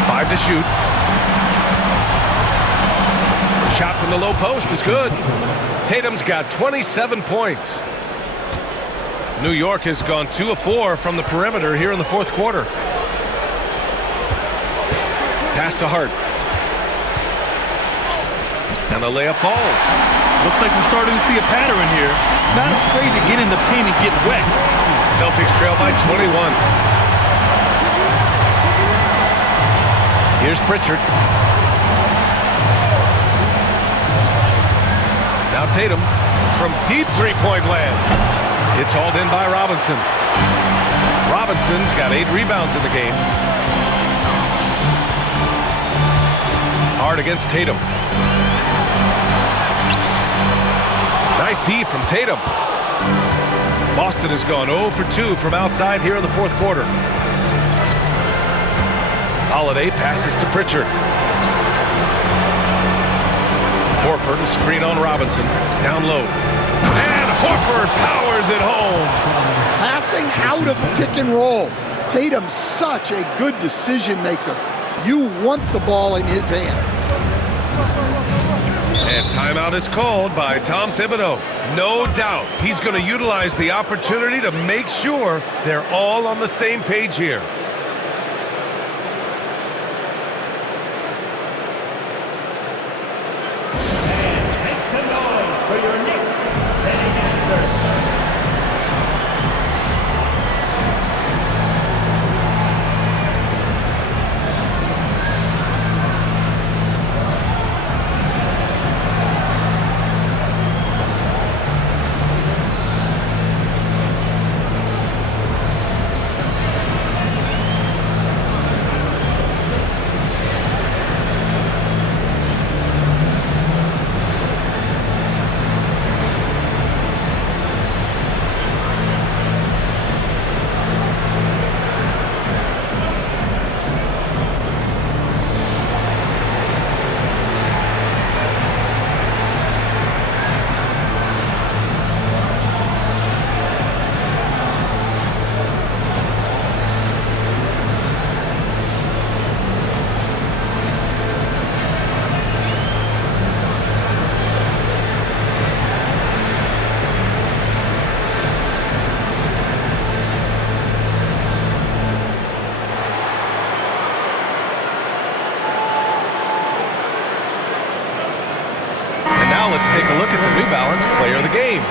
Five to shoot. Shot from the low post is good. Tatum's got 27 points. New York has gone 2 of 4 from the perimeter here in the fourth quarter. Pass to Hart. And the layup falls. Looks like we're starting to see a pattern here. Not afraid to get in the paint and get wet. Celtics trail by 21. Here's Pritchard. Now Tatum from deep three-point land. It's hauled in by Robinson. Robinson's got 8 rebounds in the game. Hard against Tatum. Nice D from Tatum. Boston has gone 0 for 2 from outside here in the fourth quarter. Holiday passes to Pritchard. Horford, a screen on Robinson. Down low. And Horford powers it home. Passing out of a pick and roll. Tatum's such a good decision maker. You want the ball in his hands. And timeout is called by Tom Thibodeau. No doubt he's going to utilize the opportunity to make sure they're all on the same page here. For your Knicks, setting answer. Let's take a look at the New Balance player of the game,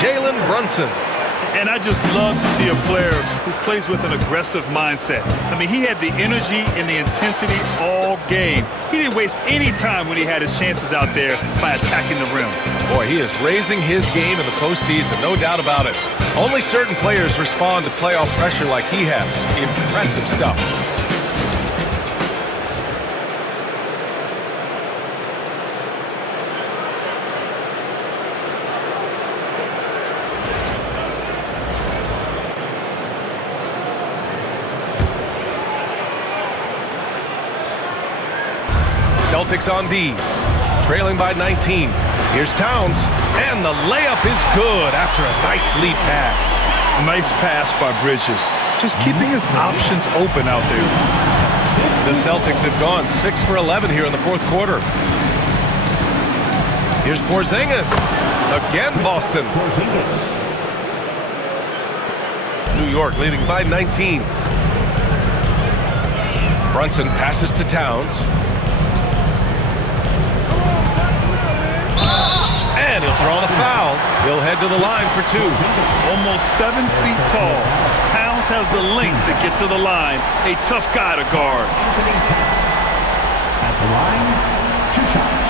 Jalen Brunson. And I just love to see a player who plays with an aggressive mindset. I mean, he had the energy and the intensity all game. He didn't waste any time when he had his chances out there by attacking the rim. Boy, he is raising his game in the postseason, no doubt about it. Only certain players respond to playoff pressure like he has. Impressive stuff. Celtics on D, trailing by 19. Here's Towns, and the layup is good after a nice lead pass. Nice pass by Bridges. Just keeping his options open out there. The Celtics have gone 6 for 11 here in the fourth quarter. Here's Porzingis. Again, Boston. New York leading by 19. Brunson passes to Towns. And he'll draw the foul. He'll head to the line for two. Almost 7 feet tall. Towns has the length to get to the line. A tough guy to guard. At the line, 2 shots.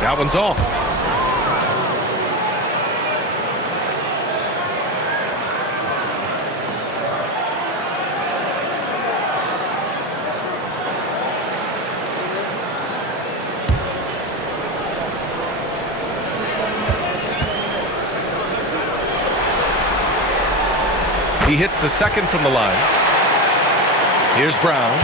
That one's off. He hits the second from the line. Here's Brown.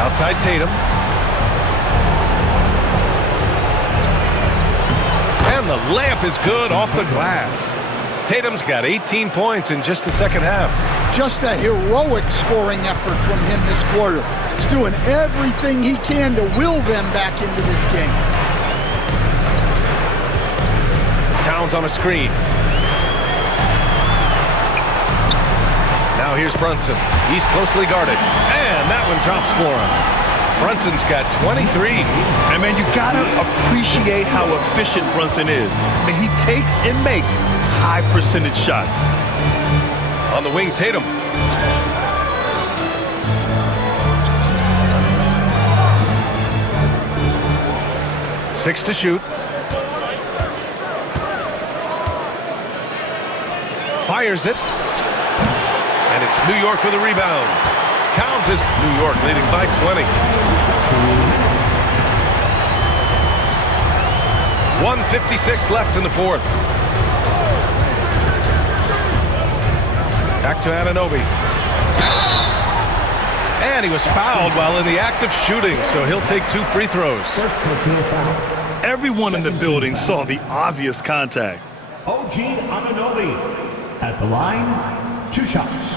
Outside Tatum. And the layup is good off the glass. Tatum's got 18 points in just the second half. Just a heroic scoring effort from him this quarter. He's doing everything he can to will them back into this game. Towns on a screen. Now here's Brunson. He's closely guarded. And that one drops for him. Brunson's got 23. And man, you gotta appreciate how efficient Brunson is. I mean, he takes and makes high percentage shots. On the wing, Tatum. Six to shoot. Fires it. And it's New York with a rebound. Towns is New York leading by 20. 1:56 left in the fourth. Back to Anunoby. And he was fouled while in the act of shooting, so he'll take 2 free throws. Everyone in the building saw the obvious contact. OG Anunoby. At the line, 2 shots.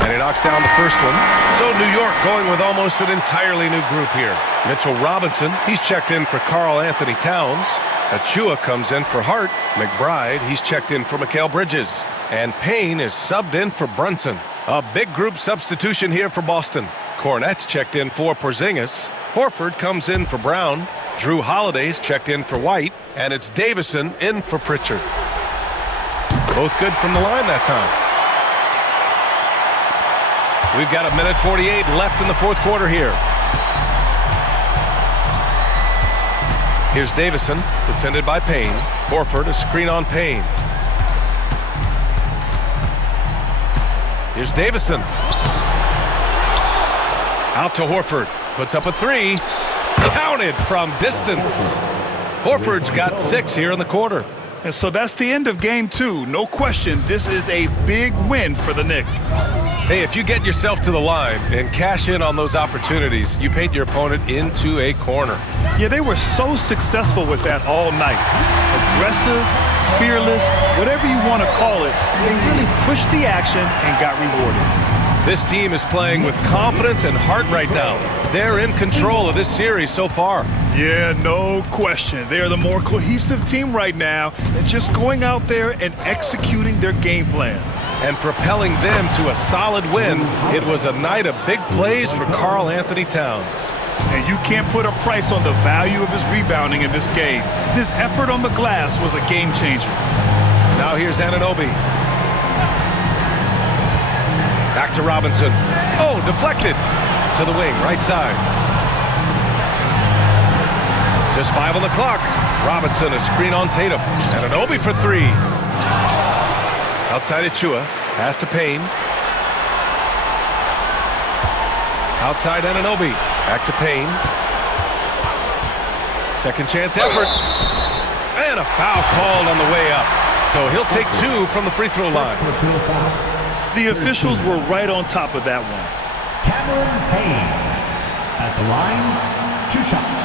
And he knocks down the first one. So New York going with almost an entirely new group here. Mitchell Robinson, he's checked in for Karl Anthony Towns. Achua comes in for Hart. McBride, he's checked in for Mikal Bridges. And Payne is subbed in for Brunson. A big group substitution here for Boston. Cornette's checked in for Porzingis. Horford comes in for Brown. Drew Holiday's checked in for White. And it's Davison in for Pritchard. Both good from the line that time. We've got 1:48 left in the fourth quarter here. Here's Davison, defended by Payne. Horford, a screen on Payne. Here's Davison. Out to Horford. Puts up a 3. Counted from distance. Horford's got 6 here in the quarter. And so that's the end of game 2. No question, this is a big win for the Knicks. Hey, if you get yourself to the line and cash in on those opportunities, you paint your opponent into a corner. Yeah, they were so successful with that all night. Aggressive, fearless, whatever you want to call it, they really pushed the action and got rewarded. This team is playing with confidence and heart right now. They're in control of this series so far. Yeah, no question. They are the more cohesive team right now and just going out there and executing their game plan. And propelling them to a solid win. It was a night of big plays for Karl Anthony Towns. And you can't put a price on the value of his rebounding in this game. His effort on the glass was a game changer. Now here's Anunoby. Back to Robinson. Oh, deflected. To the wing, right side. Just 5 on the clock. Robinson, a screen on Tatum. Anunoby for 3. Outside Achua. Pass to Payne. Outside Anunoby. Back to Payne. Second chance effort. And a foul called on the way up. So he'll take 2 from the free throw line. The officials were right on top of that one. Cameron Payne at the line, 2 shots.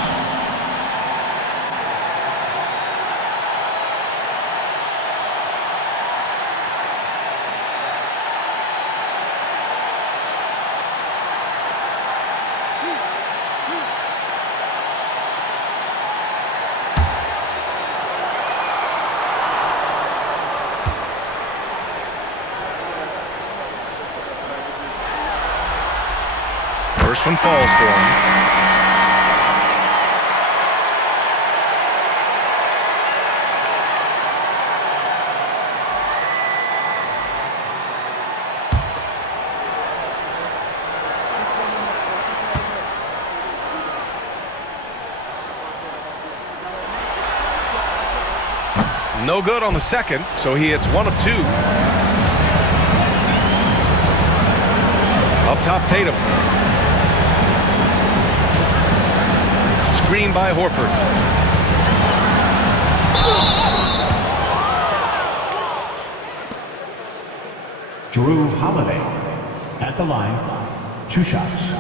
First one falls for him. No good on the second, so he hits 1 of 2. Up top, Tatum. Screen by Horford. Drew Holiday at the line, 2 shots.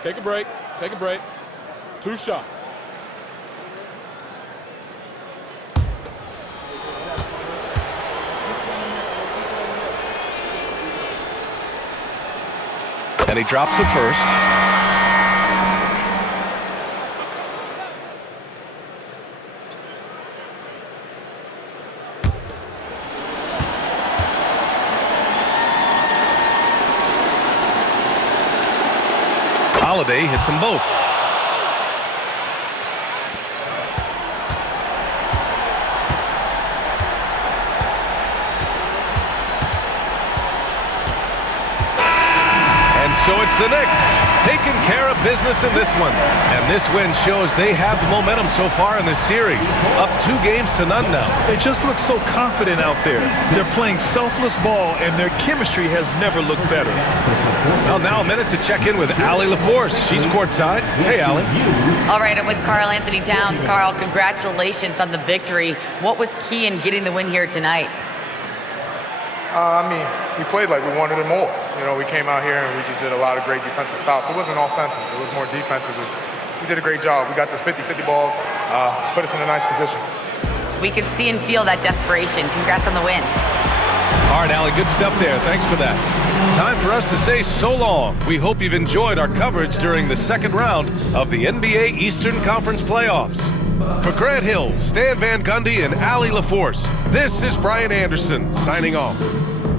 Take a break. Take a break. 2 shots. And he drops it first. Holiday hits them both. So it's the Knicks taking care of business in this one. And this win shows they have the momentum so far in this series. Up 2 games to none now. They just look so confident out there. They're playing selfless ball, and their chemistry has never looked better. Well, now a minute to check in with Allie LaForce. She's courtside. Hey, Allie. All right, I'm with Karl Anthony Towns. Karl, congratulations on the victory. What was key in getting the win here tonight? We played like we wanted it more. You know, we came out here and we just did a lot of great defensive stops. It wasn't offensive. It was more defensive. We did a great job. We got those 50-50 balls, put us in a nice position. We could see and feel that desperation. Congrats on the win. All right, Allie, good stuff there. Thanks for that. Time for us to say so long. We hope you've enjoyed our coverage during the second round of the NBA Eastern Conference Playoffs. For Grant Hill, Stan Van Gundy, and Allie LaForce, this is Brian Anderson signing off.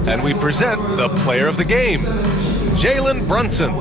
And we present the player of the game, Jalen Brunson.